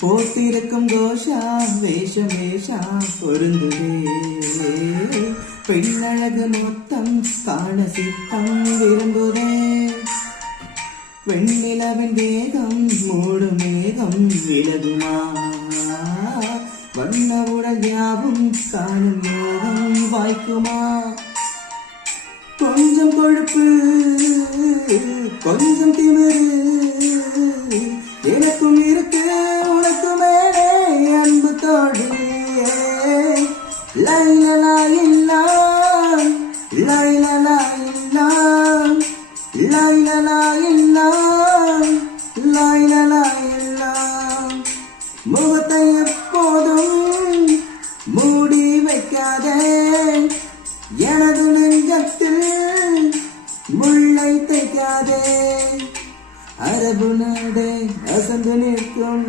போட்டிருக்கும் கோஷா வேஷம் வேஷம் பொருந்துதே பெண்ணழகு மொத்தம் காண சித்தம் விரும்புதே வெண்ணிலவின் வேகம் மூடு மேகம் விலகுமா வண்ண உடல் யாவும் காணும் யோகம் வாய்க்குமா கொஞ்சம் கொழுப்பு கொஞ்சம் திமிரு எனக்கும் இருக்கு உனக்கு மேலே அன்பு தோடு லைலலா இல்லா லைலலா இல்லா லைலலா இல்லா லைலலா இல்லா முகத்தை எப்போதும் மூடி வைக்காதே எனது நெஞ்சத்தில் முள்ளை தைக்காதே அரபு நாடே அசந்து நிற்கும்